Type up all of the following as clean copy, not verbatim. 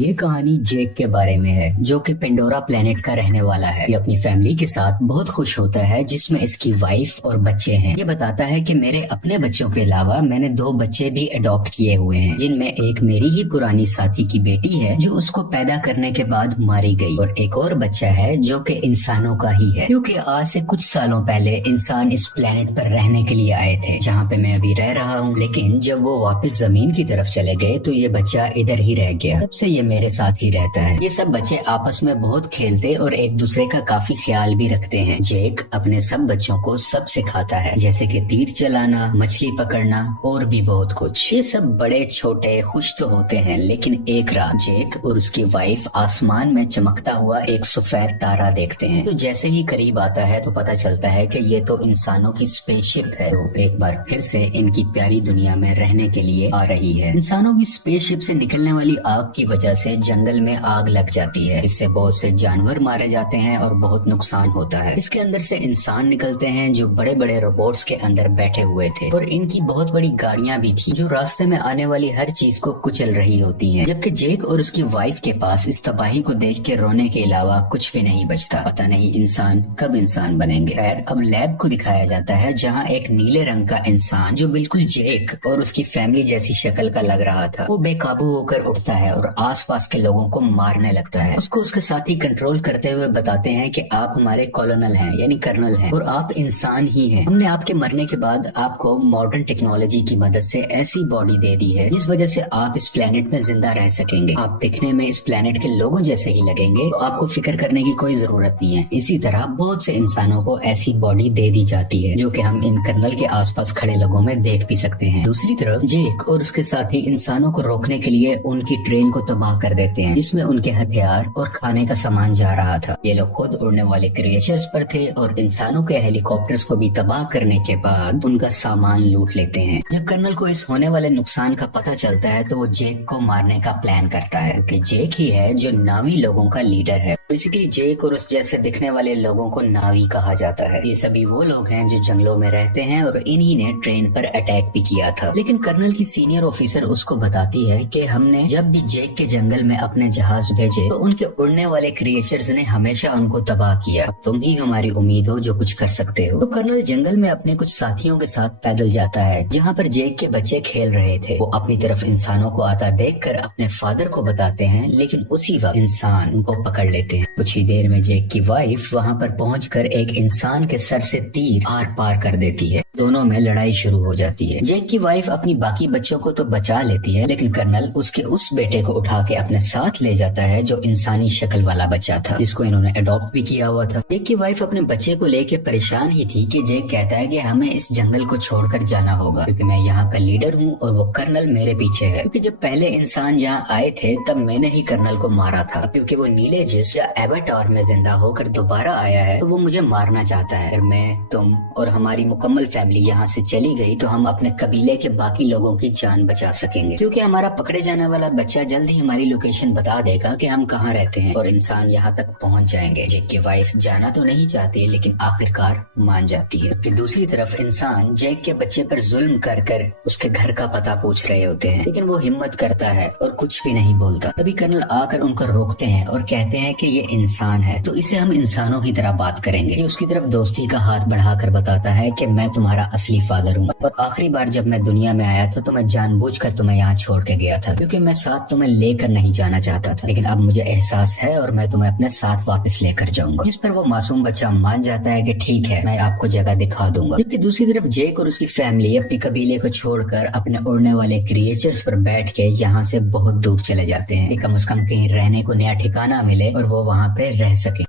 ये कहानी जेक के बारे में है जो कि पेंडोरा प्लेनेट का रहने वाला है। ये अपनी फैमिली के साथ बहुत खुश होता है जिसमें इसकी वाइफ और बच्चे हैं। ये बताता है कि मेरे अपने बच्चों के अलावा मैंने 2 बच्चे भी अडॉप्ट किए हुए हैं, जिनमें एक मेरी ही पुरानी साथी की बेटी है जो उसको पैदा करने के बाद मारी गई, और एक और बच्चा है जो कि इंसानों का ही है, क्योंकि आज से कुछ सालों पहले इंसान इस प्लेनेट पर रहने के लिए आए थे जहाँ पे मैं अभी रह रहा हूँ। लेकिन जब वो वापस जमीन की तरफ चले गए तो ये बच्चा इधर ही रह गया। तब से ये मेरे साथ ही रहता है। ये सब बच्चे आपस में बहुत खेलते और एक दूसरे का काफी ख्याल भी रखते हैं। जेक अपने सब बच्चों को सब सिखाता है, जैसे कि तीर चलाना, मछली पकड़ना और भी बहुत कुछ। ये सब बड़े छोटे खुश तो होते हैं, लेकिन एक रात जेक और उसकी वाइफ आसमान में चमकता हुआ एक सफेद तारा देखते हैं। तो जैसे ही करीब आता है तो पता चलता है कि ये तो इंसानों की स्पेसशिप है, तो एक बार फिर से इनकी प्यारी दुनिया में रहने के लिए आ रही है। इंसानों की स्पेसशिप से निकलने वाली आग की वजह से जंगल में आग लग जाती है, जिससे बहुत से जानवर मारे जाते हैं और बहुत नुकसान होता है। इसके अंदर से इंसान निकलते हैं जो बड़े बड़े रोबोट्स के अंदर बैठे हुए थे, और इनकी बहुत बड़ी गाड़ियां भी थी जो रास्ते में आने वाली हर चीज को कुचल रही होती हैं। जबकि जेक और उसकी वाइफ के पास इस तबाही को देख के रोने के अलावा कुछ भी नहीं बचता। पता नहीं इंसान कब इंसान बनेंगे। खैर, अब लैब को दिखाया जाता है जहाँ एक नीले रंग का इंसान जो बिल्कुल जेक और उसकी फैमिली जैसी शक्ल का लग रहा था, वो बेकाबू होकर उठता है और आसपास के लोगों को मारने लगता है। उसको उसके साथी कंट्रोल करते हुए बताते हैं कि आप हमारे कॉलोनल हैं, यानी कर्नल हैं, और आप इंसान ही हैं। हमने आपके मरने के बाद आपको मॉडर्न टेक्नोलॉजी की मदद से ऐसी बॉडी दे दी है जिस वजह से आप इस प्लेनेट में जिंदा रह सकेंगे। आप दिखने में इस प्लेनेट के लोगों जैसे ही लगेंगे, तो आपको फिक्र करने की कोई जरूरत नहीं है। इसी तरह बहुत से इंसानों को ऐसी बॉडी दे दी जाती है जो कि हम इन कर्नल के आसपास खड़े लोगों में देख भी सकते हैं। दूसरी तरफ जेक और उसके साथी इंसानों को रोकने के लिए उनकी ट्रेन को तबाह कर देते हैं, जिसमें उनके हथियार और खाने का सामान जा रहा था। ये लोग खुद उड़ने वाले क्रिएचर्स पर थे और इंसानों के हेलीकॉप्टर्स को भी तबाह करने के बाद उनका सामान लूट लेते हैं। जब कर्नल को इस होने वाले नुकसान का पता चलता है तो वो जेक को मारने का प्लान करता है, क्योंकि जेक ही है जो नावी लोगों का लीडर है। बेसिकली जेक और उस जैसे दिखने वाले लोगों को नावी कहा जाता है। ये सभी वो लोग हैं जो जंगलों में रहते हैं और इन्हीं ने ट्रेन पर अटैक भी किया था। लेकिन कर्नल की सीनियर ऑफिसर उसको बताती है कि हमने जब भी जेक के जंगल में अपने जहाज भेजे तो उनके उड़ने वाले क्रिएचर्स ने हमेशा उनको तबाह किया। अब तुम ही हमारी उम्मीद हो जो कुछ कर सकते हो। तो कर्नल जंगल में अपने कुछ साथियों के साथ पैदल जाता है जहाँ पर जेक के बच्चे खेल रहे थे। वो अपनी तरफ इंसानों को आता देखकर अपने फादर को बताते हैं, लेकिन उसी वक्त इंसान उनको पकड़ लेते हैं। कुछ ही देर में जेक की वाइफ वहाँ पर पहुंचकर एक इंसान के सर से तीर आर पार कर देती है। दोनों में लड़ाई शुरू हो जाती है। जेक की वाइफ अपनी बाकी बच्चों को तो बचा लेती है, लेकिन कर्नल उसके उस बेटे को उठा के अपने साथ ले जाता है जो इंसानी शक्ल वाला बच्चा था, जिसको इन्होंने अडॉप्ट भी किया हुआ था। जेक की वाइफ अपने बच्चे को लेके परेशान ही थी कि जेक कहता है कि हमें इस जंगल को छोड़कर जाना होगा, क्योंकि मैं यहाँ का लीडर हूँ और वो कर्नल मेरे पीछे है। क्योंकि जब पहले इंसान यहाँ आए थे तब मैंने ही कर्नल को मारा था, क्योंकि वो नीले जिस्म या एवाटार में जिंदा होकर दोबारा आया है तो वो मुझे मारना चाहता है। अगर मैं, तुम और हमारी मुकम्मल फैमिली यहाँ से चली गई तो हम अपने कबीले के बाकी लोगों की जान बचा सकेंगे, क्योंकि हमारा पकड़े जाने वाला बच्चा जल्द ही हमारी लोकेशन बता देगा कि हम कहाँ रहते हैं और इंसान यहाँ तक पहुँच जाएंगे। जेक की वाइफ जाना तो नहीं चाहती लेकिन आखिरकार मान जाती है। कि दूसरी तरफ इंसान जेक के बच्चे पर जुल्म कर कर उसके घर का पता पूछ रहे होते हैं, लेकिन वो हिम्मत करता है और कुछ भी नहीं बोलता। तभी कर्नल आकर उनको रोकते हैं और कहते हैं कि ये इंसान है तो इसे हम इंसानों की तरह बात करेंगे। ये उसकी तरफ दोस्ती का हाथ बढ़ाकर बताता है कि मैं तुम्हारा असली फादर हूँ, और आखिरी बार जब मैं दुनिया में आया था तो मैं जानबूझकर तुम्हें यहाँ छोड़ के गया था, क्योंकि मैं साथ तुम्हें लेकर नहीं जाना चाहता था, लेकिन अब मुझे एहसास है और मैं तुम्हें अपने साथ वापस लेकर जाऊंगा। जिस पर वो मासूम बच्चा मान जाता है कि ठीक है, मैं आपको जगह दिखा दूंगा। जबकि दूसरी तरफ जेक और उसकी फैमिली अपने कबीले को छोड़कर अपने उड़ने वाले क्रिएचर्स पर बैठ के यहाँ से बहुत दूर चले जाते हैं कि कम से कम कहीं रहने को नया ठिकाना मिले और वो वहाँ पे रह सके।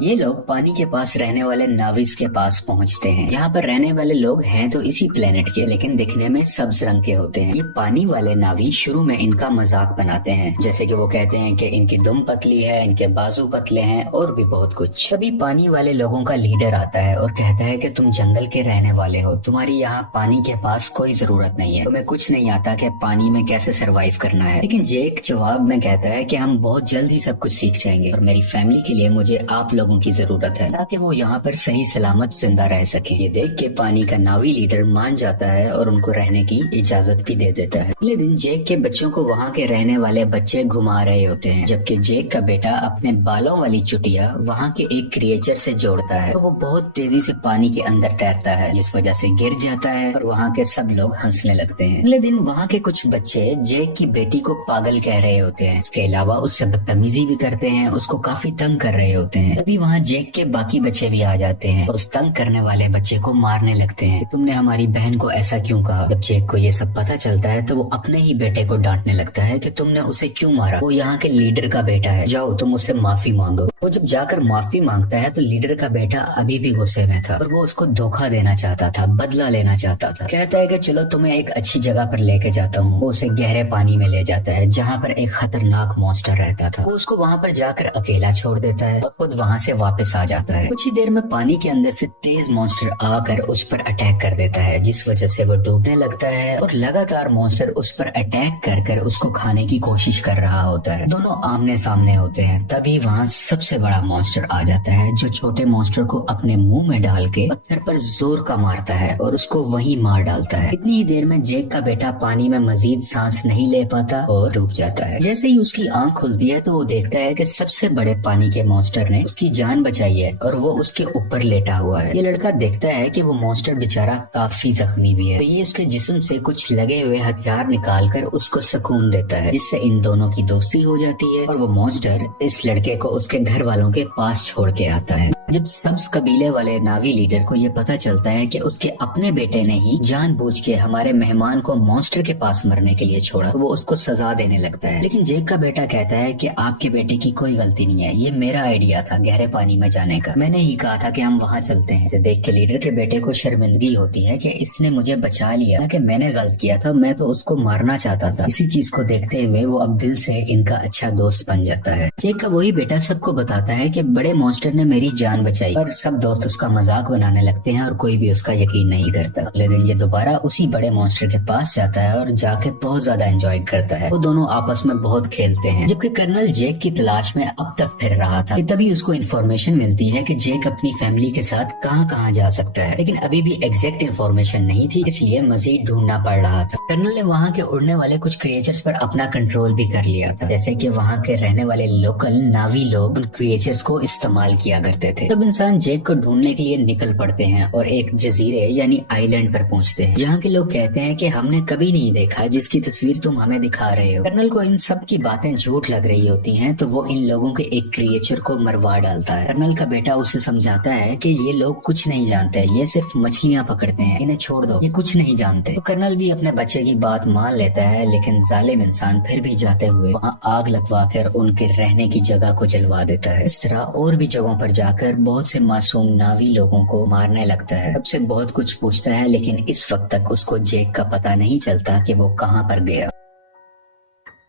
ये लोग पानी के पास रहने वाले नाविस के पास पहुंचते हैं। यहाँ पर रहने वाले लोग हैं तो इसी प्लेनेट के, लेकिन दिखने में सब्ज रंग के होते हैं। ये पानी वाले नावी शुरू में इनका मजाक बनाते हैं, जैसे कि वो कहते हैं कि इनकी दुम पतली है, इनके बाजू पतले हैं और भी बहुत कुछ। तभी पानी वाले लोगों का लीडर आता है और कहता है कि तुम जंगल के रहने वाले हो, तुम्हारी यहाँ पानी के पास कोई जरूरत नहीं है, तुम्हें कुछ नहीं आता कि पानी में कैसे सरवाइव करना है। लेकिन जेक जवाब में कहता है कि हम बहुत जल्द ही सब कुछ सीख जाएंगे और मेरी फैमिली के लिए मुझे आप लोग लोगों की जरूरत है ताकि वो यहाँ पर सही सलामत जिंदा रह सके। ये देख के पानी का नावी लीडर मान जाता है और उनको रहने की इजाजत भी दे देता है। अगले दिन जेक के बच्चों को वहाँ के रहने वाले बच्चे घुमा रहे होते हैं, जबकि जेक का बेटा अपने बालों वाली चुटिया वहाँ के एक क्रिएचर से जोड़ता है तो वो बहुत तेजी से पानी के अंदर तैरता है, जिस वजह से गिर जाता है और वहाँ के सब लोग हंसने लगते हैं। अगले दिन वहाँ के कुछ बच्चे जेक की बेटी को पागल कह रहे होते हैं। इसके अलावा उससे बदतमीजी भी करते हैं, उसको काफी तंग कर रहे होते हैं। तभी वहाँ जेक के बाकी बच्चे भी आ जाते हैं और उस तंग करने वाले बच्चे को मारने लगते हैं। तुमने हमारी बहन को ऐसा क्यों कहा? जब जेक को ये सब पता चलता है तो वो अपने ही बेटे को डांटने लगता है कि तुमने उसे क्यों मारा, वो यहाँ के लीडर का बेटा है, जाओ तुम उससे माफी मांगो। वो जब जाकर माफी मांगता है तो लीडर का बेटा अभी भी गुस्से में था और वो उसको धोखा देना चाहता था, बदला लेना चाहता था। कहता है कि चलो तुम्हें एक अच्छी जगह पर लेके जाता हूँ। वो उसे गहरे पानी में ले जाता है जहाँ पर एक खतरनाक मॉन्स्टर रहता था। वो उसको वहाँ पर जाकर अकेला छोड़ देता है और खुद वहाँ से वापस आ जाता है। कुछ ही देर में पानी के अंदर से तेज मॉन्स्टर आकर उस पर अटैक कर देता है, जिस वजह से वो डूबने लगता है और लगातार मॉन्स्टर उस पर अटैक कर कर उसको खाने की कोशिश कर रहा होता है। दोनों आमने सामने होते हैं। तभी वहाँ सबसे बड़ा मॉन्स्टर आ जाता है जो छोटे मॉन्स्टर को अपने मुंह में डाल के पत्थर पर जोर का मारता है और उसको वहीं मार डालता है। इतनी ही देर में जेक का बेटा पानी में मजीद सांस नहीं ले पाता और डूब जाता है। जैसे ही उसकी आंख खुलती है तो वो देखता है कि सबसे बड़े पानी के मॉन्स्टर ने उसकी जान बचाई है और वो उसके ऊपर लेटा हुआ है। ये लड़का देखता है कि वो मॉन्स्टर बेचारा काफी जख्मी भी है, तो ये उसके जिस्म से कुछ लगे हुए हथियार निकाल कर उसको सुकून देता है, जिससे इन दोनों की दोस्ती हो जाती है और वो मॉन्स्टर इस लड़के को उसके घर वालों के पास छोड़ के आता है। जब सब्ज कबीले वाले नावी लीडर को ये पता चलता है कि उसके अपने बेटे ने ही जानबूझ के हमारे मेहमान को मॉन्स्टर के पास मरने के लिए छोड़ा, तो वो उसको सजा देने लगता है। लेकिन जेक का बेटा कहता है कि आपके बेटे की कोई गलती नहीं है, ये मेरा आइडिया था गहरे पानी में जाने का, मैंने ही कहा था कि हम वहाँ चलते हैं। इसे देख के लीडर के बेटे को शर्मिंदगी होती है कि इसने मुझे बचा लिया, कि मैंने गलत किया था, मैं तो उसको मारना चाहता था। इसी चीज को देखते हुए वो अब दिल से इनका अच्छा दोस्त बन जाता है। जेक का वही बेटा सबको बताता है कि बड़े मॉन्स्टर ने मेरी जान बचाई, और सब दोस्त उसका मजाक बनाने लगते हैं और कोई भी उसका यकीन नहीं करता। अगले दिन ये दोबारा उसी बड़े मॉन्स्टर के पास जाता है और जाके बहुत ज्यादा एंजॉय करता है। वो दोनों आपस में बहुत खेलते हैं, जबकि कर्नल जेक की तलाश में अब तक फिर रहा था। तभी उसको इन्फॉर्मेशन मिलती है कि जेक अपनी फैमिली के साथ कहाँ कहाँ जा सकता है, लेकिन अभी भी एग्जैक्ट इन्फॉर्मेशन नहीं थी, इसलिए मजीद ढूंढना पड़ रहा था। कर्नल ने वहाँ के उड़ने वाले कुछ क्रिएचर्स पर अपना कंट्रोल भी कर लिया था, जैसे कि वहाँ के रहने वाले लोकल नावी लोग उन क्रिएचर्स को इस्तेमाल किया करते थे। तब इंसान जेक को ढूंढने के लिए निकल पड़ते हैं और एक जजीरे यानी आइलैंड पर पहुंचते हैं, जहाँ के लोग कहते हैं कि हमने कभी नहीं देखा जिसकी तस्वीर तुम हमें दिखा रहे हो। कर्नल को इन सब की बातें झूठ लग रही होती हैं, तो वो इन लोगों के एक क्रिएचर को मरवा डालता है। कर्नल का बेटा उसे समझाता है कि ये लोग कुछ नहीं जानते, ये सिर्फ मछलियाँ पकड़ते हैं, इन्हें छोड़ दो, ये कुछ नहीं जानते। तो कर्नल भी अपने बच्चे की बात मान लेता है, लेकिन जालिम इंसान फिर भी जाते हुए वहाँ आग लगवा कर उनके रहने की जगह को जलवा देता है। इस तरह और भी जगहों पर जाकर बहुत से मासूम नावी लोगों को मारने लगता है। सबसे बहुत कुछ पूछता है, लेकिन इस वक्त तक उसको जेक का पता नहीं चलता कि वो कहाँ पर गया।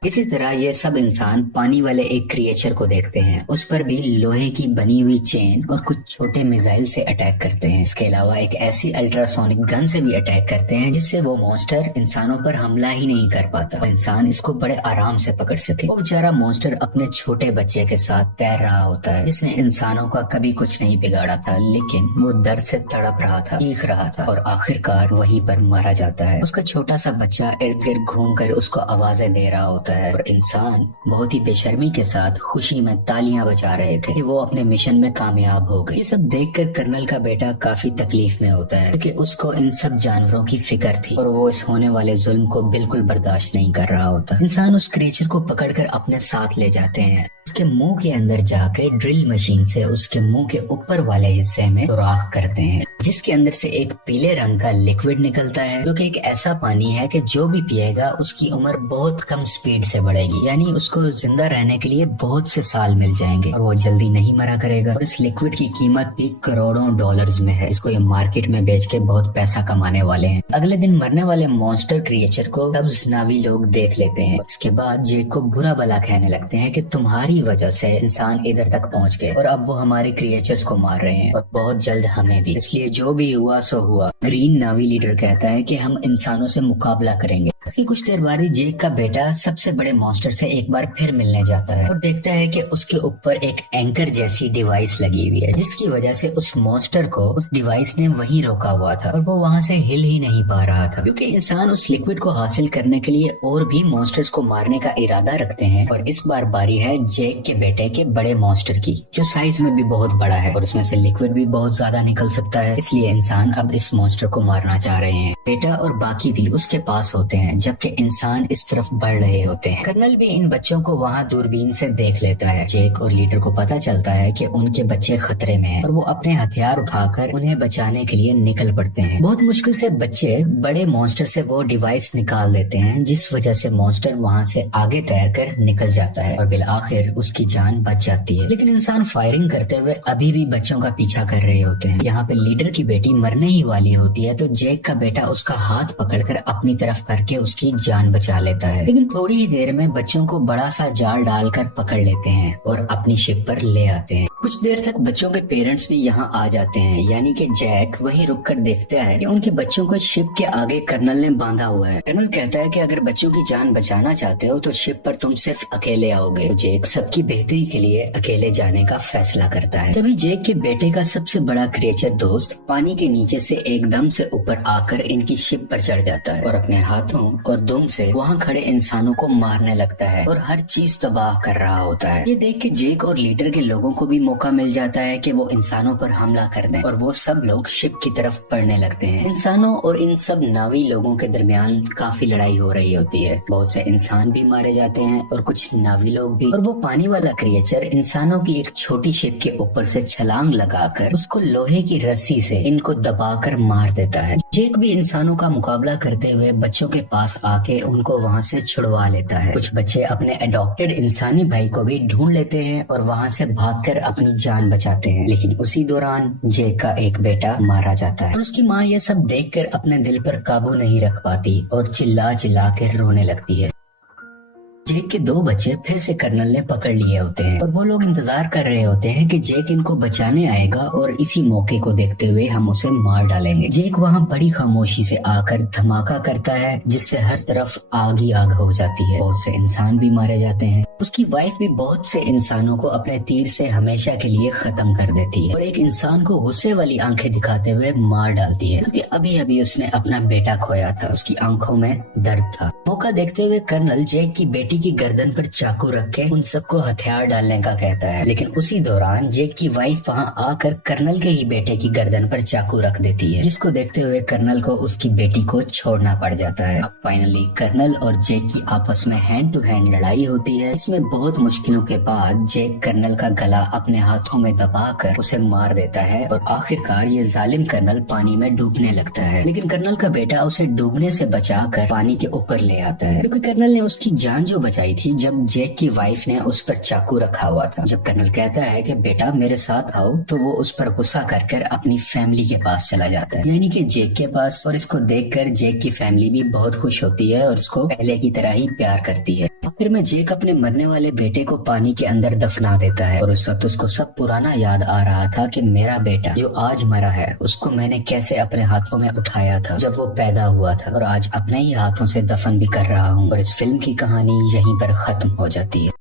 इसी तरह ये सब इंसान पानी वाले एक क्रिएचर को देखते हैं, उस पर भी लोहे की बनी हुई चेन और कुछ छोटे मिसाइल से अटैक करते हैं। इसके अलावा एक ऐसी अल्ट्रासोनिक गन से भी अटैक करते हैं जिससे वो मॉन्स्टर इंसानों पर हमला ही नहीं कर पाता, इंसान इसको बड़े आराम से पकड़ सके। वो बेचारा मॉन्स्टर अपने छोटे बच्चे के साथ तैर रहा होता है, जिसने इंसानों का कभी कुछ नहीं बिगाड़ा था, लेकिन वो दर्द से तड़प रहा था, चीख रहा था और आखिरकार वहीं पर मारा जाता है। उसका छोटा सा बच्चा इर्द गिर्द घूम कर उसको आवाजें दे रहा होता है और इंसान बहुत ही बेशर्मी के साथ खुशी में तालियां बजा रहे थे कि वो अपने मिशन में कामयाब हो गए। ये सब देखकर कर्नल का बेटा काफी तकलीफ में होता है, क्योंकि उसको इन सब जानवरों की फिक्र थी और वो इस होने वाले जुल्म को बिल्कुल बर्दाश्त नहीं कर रहा होता। इंसान उस क्रिएचर को पकड़कर अपने साथ ले जाते हैं, उसके मुंह के अंदर जाकर ड्रिल मशीन से उसके मुंह के ऊपर वाले हिस्से में सुराख करते हैं, जिसके अंदर से एक पीले रंग का लिक्विड निकलता है, जो कि एक ऐसा पानी है कि जो भी पिएगा उसकी उम्र बहुत कम स्पीड से बढ़ेगी, यानी उसको जिंदा रहने के लिए बहुत से साल मिल जाएंगे और वो जल्दी नहीं मरा करेगा। और इस लिक्विड की कीमत भी करोड़ों डॉलर्स में है, इसको ये मार्केट में बेच के बहुत पैसा कमाने वाले हैं। अगले दिन मरने वाले मॉन्स्टर क्रिएचर को सब्ज नावी लोग देख लेते हैं। इसके बाद जेक को बुरा भला कहने लगते हैं कि तुम्हारी वजह से इंसान इधर तक पहुंच गए और अब वो हमारे क्रिएचर्स को मार रहे हैं और बहुत जल्द हमें भी, इसलिए जो भी हुआ सो हुआ। ग्रीन नावी लीडर कहता है कि हम इंसानों से मुकाबला करेंगे, इसकी कुछ देर बाद ही जेक का बेटा सबसे बड़े मॉन्स्टर से एक बार फिर मिलने जाता है और देखता है कि उसके ऊपर एक एंकर जैसी डिवाइस लगी हुई है, जिसकी वजह से उस मॉन्स्टर को उस डिवाइस ने वहीं रोका हुआ था और वो वहां से हिल ही नहीं पा रहा था, क्योंकि इंसान उस लिक्विड को हासिल करने के लिए और भी मॉन्स्टर्स को मारने का इरादा रखते हैं। और इस बार बारी है जेक के बेटे के बड़े मॉन्स्टर की, जो साइज में भी बहुत बड़ा है और उसमें से लिक्विड भी बहुत ज्यादा निकल सकता है। इसलिए इंसान अब इस मॉन्स्टर को मारना चाह रहे हैं। बेटा और बाकी भी उसके पास होते हैं, जबकि इंसान इस तरफ बढ़ रहे होते हैं। कर्नल भी इन बच्चों को वहाँ दूरबीन से देख लेता है। जेक और लीडर को पता चलता है कि उनके बच्चे खतरे में हैं और वो अपने हथियार उठाकर उन्हें बचाने के लिए निकल पड़ते हैं। बहुत मुश्किल से बच्चे बड़े मॉन्स्टर से वो डिवाइस निकाल देते हैं, जिस वजह से मॉन्स्टर वहाँ से आगे तैरकर निकल जाता है और बिल आखिर उसकी जान बच जाती है। लेकिन इंसान फायरिंग करते हुए अभी भी बच्चों का पीछा कर रहे होते हैं। यहाँ पे लीडर की बेटी मरने ही वाली होती है, तो जेक का बेटा उसका हाथ पकड़कर अपनी तरफ करके उसकी जान बचा लेता है। लेकिन थोड़ी ही देर में बच्चों को बड़ा सा जाल डालकर पकड़ लेते हैं और अपनी शिप पर ले आते हैं। कुछ देर तक बच्चों के पेरेंट्स भी यहाँ आ जाते हैं, यानी कि जैक वहीं रुककर देखता है कि उनके बच्चों को शिप के आगे कर्नल ने बांधा हुआ है। कर्नल कहता है कि अगर बच्चों की जान बचाना चाहते हो तो शिप पर तुम सिर्फ अकेले आओगे। तो जेक सबकी बेहतरी के लिए अकेले जाने का फैसला करता है। तभी जेक के बेटे का सबसे बड़ा क्रिएचर दोस्त पानी के नीचे से एकदम से ऊपर आकर इनकी शिप पर चढ़ जाता है और अपने हाथों और दुम से वहाँ खड़े इंसानों को मारने लगता है और हर चीज तबाह कर रहा होता है। ये देख के जेक और लीडर के लोगों को भी मौका मिल जाता है कि वो इंसानों पर हमला कर दें और वो सब लोग शिप की तरफ बढ़ने लगते हैं। इंसानों और इन सब नावी लोगों के दरमियान काफी लड़ाई हो रही होती है। बहुत से इंसान भी मारे जाते हैं और कुछ नावी लोग भी। और वो पानी वाला क्रिएचर इंसानों की एक छोटी शिप के ऊपर से छलांग लगाकर उसको लोहे की रस्सी से इनको दबाकर मार देता है। जेक भी इंसानों का मुकाबला करते हुए बच्चों के पास आके उनको वहाँ से छुड़वा लेता है। कुछ बच्चे अपने अडॉप्टेड इंसानी भाई को भी ढूंढ लेते हैं और वहाँ से भागकर अपनी जान बचाते हैं। लेकिन उसी दौरान जेक का एक बेटा मारा जाता है और उसकी माँ ये सब देखकर अपने दिल पर काबू नहीं रख पाती और चिल्ला चिल्ला कर रोने लगती है। जेक के दो बच्चे फिर से कर्नल ने पकड़ लिए होते हैं और वो लोग इंतजार कर रहे होते हैं कि जेक इनको बचाने आएगा और इसी मौके को देखते हुए हम उसे मार डालेंगे। जेक वहाँ बड़ी खामोशी से आकर धमाका करता है, जिससे हर तरफ आग ही आग हो जाती है। बहुत से इंसान भी मारे जाते हैं। उसकी वाइफ भी बहुत से इंसानों को अपने तीर से हमेशा के लिए खत्म कर देती है और एक इंसान को गुस्से वाली आंखें दिखाते हुए मार डालती है, क्योंकि अभी अभी उसने अपना बेटा खोया था। उसकी आंखों में दर्द था। मौका देखते हुए कर्नल जेक की बेटी की गर्दन पर चाकू रख के उन सबको हथियार डालने का कहता है। लेकिन उसी दौरान जेक की वाइफ वहां आकर कर्नल के ही बेटे की गर्दन पर चाकू रख देती है, जिसको देखते हुए कर्नल को उसकी बेटी को छोड़ना पड़ जाता है। अब फाइनली कर्नल और जेक की आपस में हैंड टू हैंड लड़ाई होती है। इसमें बहुत मुश्किलों के बाद जेक कर्नल का गला अपने हाथों में दबाकर उसे मार देता है और आखिरकार ये जालिम कर्नल पानी में डूबने लगता है। लेकिन कर्नल का बेटा उसे डूबने से बचाकर पानी के ऊपर ले आता है, क्योंकि कर्नल ने उसकी जान जो बचाई थी जब जेक की वाइफ ने उस पर चाकू रखा हुआ था। जब कर्नल कहता है कि बेटा मेरे साथ आओ, तो वो उस पर गुस्सा कर अपनी फैमिली के पास चला जाता है, यानी कि जेक के पास। और इसको देखकर जेक की फैमिली भी बहुत खुश होती है और उसको पहले की तरह ही प्यार करती है। आखिर में जेक अपने मरने वाले बेटे को पानी के अंदर दफना देता है और उस वक्त उसको सब पुराना याद आ रहा था कि मेरा बेटा जो आज मरा है उसको मैंने कैसे अपने हाथों में उठाया था जब वो पैदा हुआ था, और आज अपने ही हाथों से दफन भी कर रहा हूँ। और इस फिल्म की कहानी यहीं पर खत्म हो जाती है।